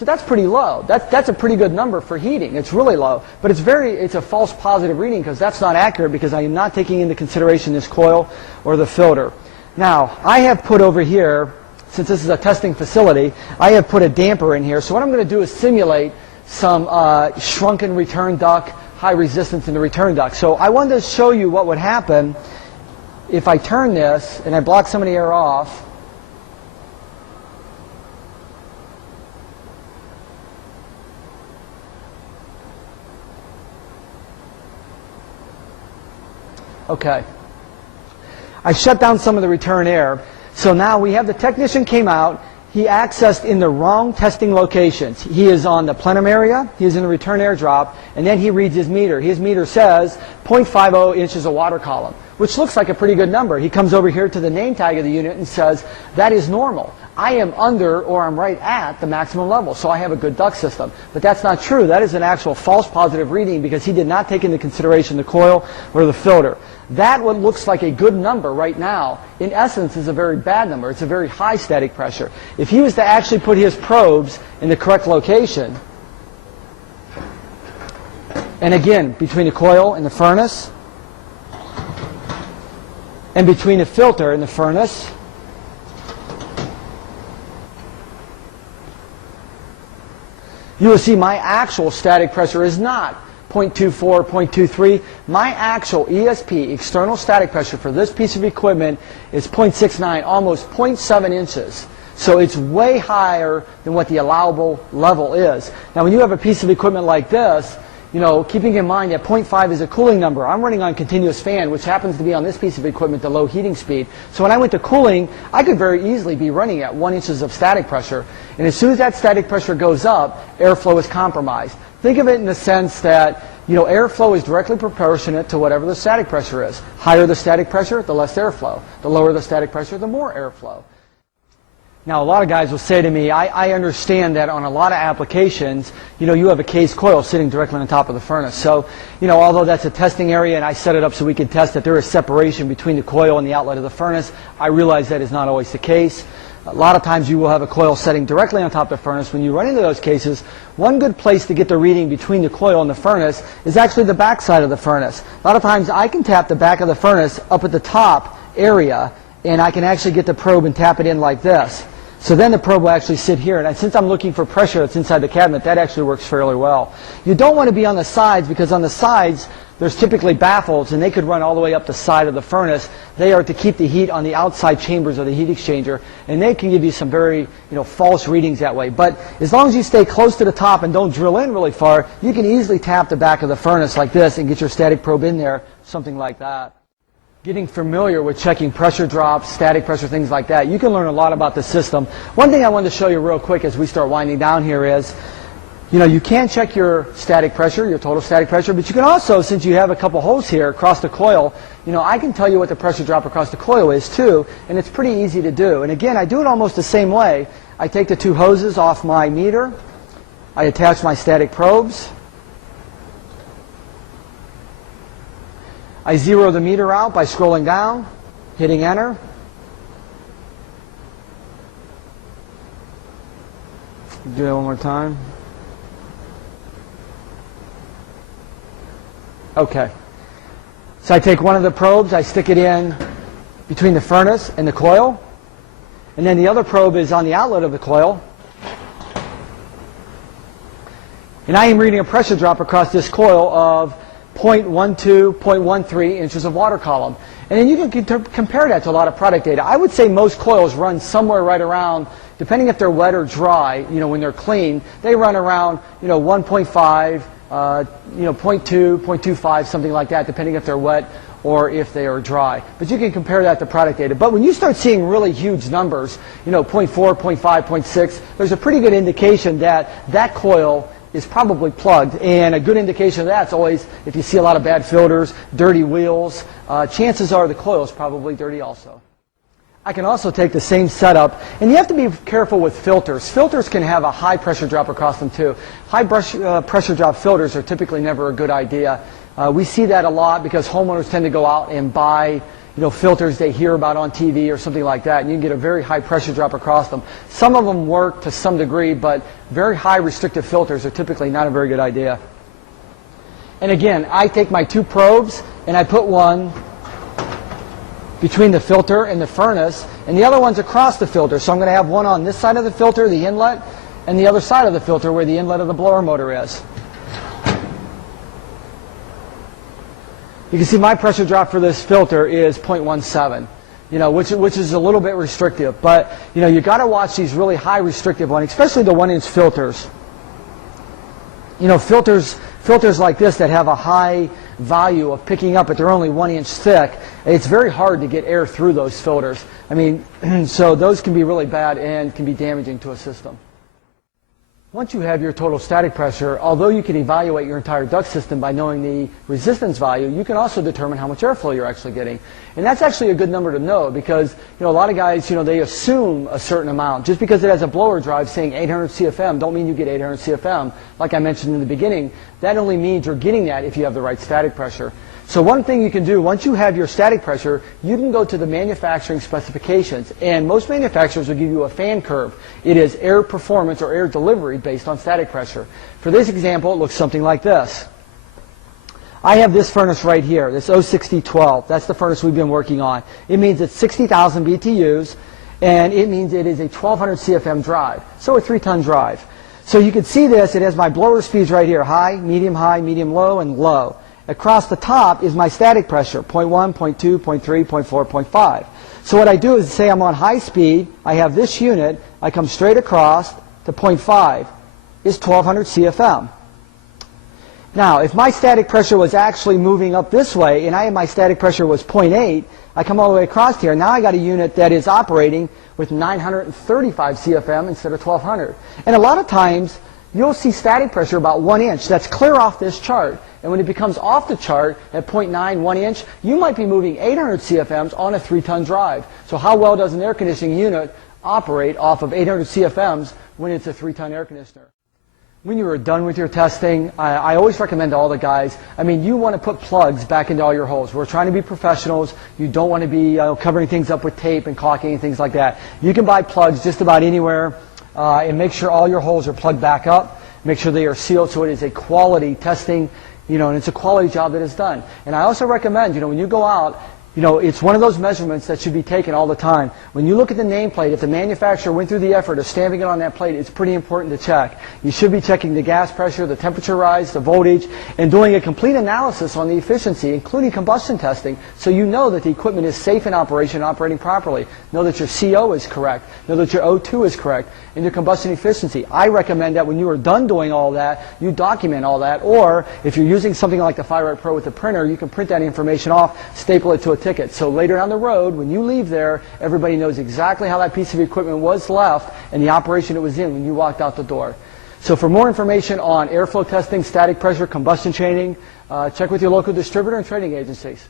So that's pretty low. That's a pretty good number for heating. It's really low. But it's a false positive reading because that's not accurate because I am not taking into consideration this coil or the filter. Now, I have put over here, since this is a testing facility, I have put a damper in here. So what I'm going to do is simulate some shrunken return duct, high resistance in the return duct. So I wanted to show you what would happen if I turn this and I block some of the air off. Okay. I shut down some of the return air. So now we have the technician came out. He accessed in the wrong testing locations. He is on the plenum area. He is in the return air drop. And then he reads his meter. His meter says 0.50 inches of water column, which looks like a pretty good number. He comes over here to the name tag of the unit and says, that is normal. I am under or I'm right at the maximum level, so I have a good duct system. But that's not true. That is an actual false positive reading because he did not take into consideration the coil or the filter. That what looks like a good number right now, in essence, is a very bad number. It's a very high static pressure. If he was to actually put his probes in the correct location, and again, between the coil and the furnace, and between the filter and the furnace, you will see my actual static pressure is not 0.24, 0.23. My actual ESP, external static pressure for this piece of equipment is 0.69, almost 0.7 inches. So it's way higher than what the allowable level is. Now when you have a piece of equipment like this, you know, keeping in mind that 0.5 is a cooling number. I'm running on continuous fan, which happens to be on this piece of equipment the low heating speed. So when I went to cooling, I could very easily be running at 1 inches of static pressure. And as soon as that static pressure goes up, airflow is compromised. Think of it in the sense that, you know, airflow is directly proportionate to whatever the static pressure is. Higher the static pressure, the less airflow. The lower the static pressure, the more airflow. Now, a lot of guys will say to me, I understand that on a lot of applications, you know, you have a case coil sitting directly on top of the furnace. So, you know, although that's a testing area and I set it up so we can test that there is separation between the coil and the outlet of the furnace, I realize that is not always the case. A lot of times you will have a coil setting directly on top of the furnace. When you run into those cases, one good place to get the reading between the coil and the furnace is actually the back side of the furnace. A lot of times I can tap the back of the furnace up at the top area, and I can actually get the probe and tap it in like this. So then the probe will actually sit here, and since I'm looking for pressure that's inside the cabinet, that actually works fairly well. You don't want to be on the sides because on the sides there's typically baffles, and they could run all the way up the side of the furnace. They are to keep the heat on the outside chambers of the heat exchanger, and they can give you some very, you know, false readings that way. But as long as you stay close to the top and don't drill in really far, you can easily tap the back of the furnace like this and get your static probe in there, something like that. Getting familiar with checking pressure drops, static pressure, things like that, you can learn a lot about the system. One thing I wanted to show you real quick as we start winding down here is, you know, you can check your static pressure, your total static pressure, but you can also, since you have a couple holes here across the coil, you know, I can tell you what the pressure drop across the coil is too, and it's pretty easy to do. And again, I do it almost the same way. I take the two hoses off my meter, I attach my static probes, I zero the meter out by scrolling down, hitting enter. Do that one more time. Okay. So I take one of the probes, I stick it in between the furnace and the coil, and then the other probe is on the outlet of the coil. And I am reading a pressure drop across this coil of 0.12, 0.13 inches of water column. And then you can compare that to a lot of product data. I would say most coils run somewhere right around, depending if they're wet or dry, you know, when they're clean, they run around, you know, 1.5, you know, 0.2, 0.25, something like that, depending if they're wet or if they are dry. But you can compare that to product data. But when you start seeing really huge numbers, you know, 0.4, 0.5, 0.6, there's a pretty good indication that that coil is probably plugged. And a good indication of that's always if you see a lot of bad filters, dirty wheels, chances are the coil is probably dirty also. I can also take the same setup, and you have to be careful with filters. Filters can have a high pressure drop across them too. High pressure drop filters are typically never a good idea. We see that a lot because homeowners tend to go out and buy, you filters they hear about on TV or something like that, and you can get a very high pressure drop across them. Some of them work to some degree, but very high restrictive filters are typically not a very good idea. And again, I take my 2 probes and I put one between the filter and the furnace, and the other one's across the filter. So I'm going to have one on this side of the filter, the inlet, and the other side of the filter where the inlet of the blower motor is. You can see my pressure drop for this filter is 0.17, which is a little bit restrictive. But you got to watch these really high restrictive ones, especially the 1-inch filters. Filters like this that have a high value of picking up, but they're only 1 inch thick. It's very hard to get air through those filters. So those can be really bad and can be damaging to a system. Once you have your total static pressure, although you can evaluate your entire duct system by knowing the resistance value, you can also determine how much airflow you're actually getting. And that's actually a good number to know because a lot of guys, they assume a certain amount. Just because it has a blower drive saying 800 CFM, don't mean you get 800 CFM. Like I mentioned in the beginning, that only means you're getting that if you have the right static pressure. So one thing you can do, once you have your static pressure, you can go to the manufacturing specifications. And most manufacturers will give you a fan curve. It is air performance or air delivery based on static pressure. For this example, it looks something like this. I have this furnace right here, this 06012. That's the furnace we've been working on. It means it's 60,000 BTUs, and it means it is a 1,200 CFM drive, so a 3-ton drive. So you can see this. It has my blower speeds right here, high, medium, low, and low. Across the top is my static pressure, 0.1, 0.2, 0.3, 0.4, 0.5. So what I do is say I'm on high speed, I have this unit, I come straight across to 0.5 is 1,200 CFM. Now, if my static pressure was actually moving up this way and my static pressure was 0.8, I come all the way across here. Now I got a unit that is operating with 935 CFM instead of 1,200. And a lot of times, you'll see static pressure about 1 inch. That's clear off this chart. And when it becomes off the chart at 0.9, 1 inch, you might be moving 800 CFMs on a 3-ton drive. So how well does an air conditioning unit operate off of 800 CFMs when it's a 3-ton air conditioner? When you are done with your testing, I always recommend to all the guys, you want to put plugs back into all your holes. We're trying to be professionals. You don't want to be covering things up with tape and caulking and things like that. You can buy plugs just about anywhere and make sure all your holes are plugged back up. Make sure they are sealed so it is a quality testing, and it's a quality job that is done. And I also recommend, when you go out, it's one of those measurements that should be taken all the time. When you look at the nameplate, if the manufacturer went through the effort of stamping it on that plate, it's pretty important to check. You should be checking the gas pressure, the temperature rise, the voltage, and doing a complete analysis on the efficiency, including combustion testing, so you know that the equipment is safe in operation, operating properly. Know that your CO is correct. Know that your O2 is correct, and your combustion efficiency. I recommend that when you are done doing all that, you document all that, or if you're using something like the FireWrite Pro with the printer, you can print that information off, staple it to a ticket. So later down the road, when you leave there, everybody knows exactly how that piece of equipment was left and the operation it was in when you walked out the door. So for more information on airflow testing, static pressure, combustion training, check with your local distributor and trading agencies.